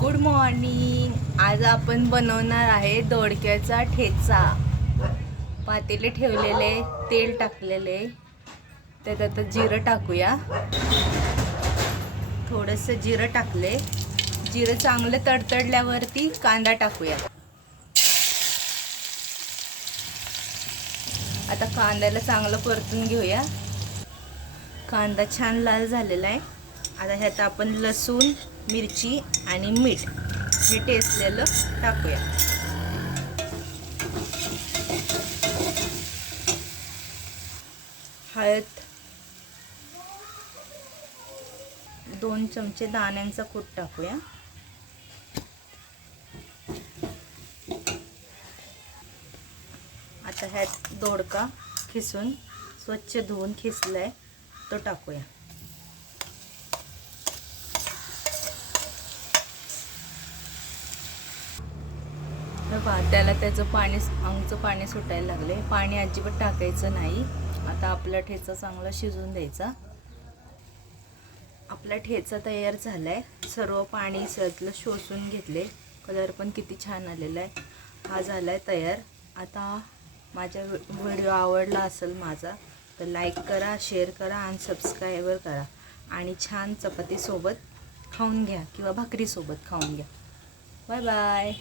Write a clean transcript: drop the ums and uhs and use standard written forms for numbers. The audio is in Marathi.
Good morning. आज आपण बनवणार आहे दोडक्याचा ठेचा। पातेले ठेवलेले, तेल टाकलेले, त्यात आता जिरं टाकूया। थोडंसं जिरं टाकले, जिरं चांगलं तडतडल्यावरती कांदा टाकूया। आता कांद्याला चांगलं परतून घेऊया। कांदा छान लाल झालेला आहे। आता ह्यात आपण लसूण, मिरची आणि मीठ हे टेचलेलं टाकूया। हळद, 2 चमचे दाण्यांचा कूट टाकूया। आता ह्यात दोडका खिसून स्वच्छ धुवून खिसलाय तो टाकूया। त्याला त्याचं पाणी, अंगचं पाणी सुटायला लागले। पाणी अजिबात टाकायचं नाही। आता आपला ठेचा चांगला शिजून द्यायचा। आपला ठेचा तयार झालाय। सर्व पाणी सगळं शोषून घेतले। कलर पण किती छान आलेला आहे। हा झालाय तयार। आता माझा व्हिडिओ आवडला असेल माझा तर लाईक करा, शेअर करा आणि सबस्क्राईब करा आणि छान चपाती सोबत खाऊन घ्या किंवा भाकरी सोबत खाऊन घ्या। Bye bye.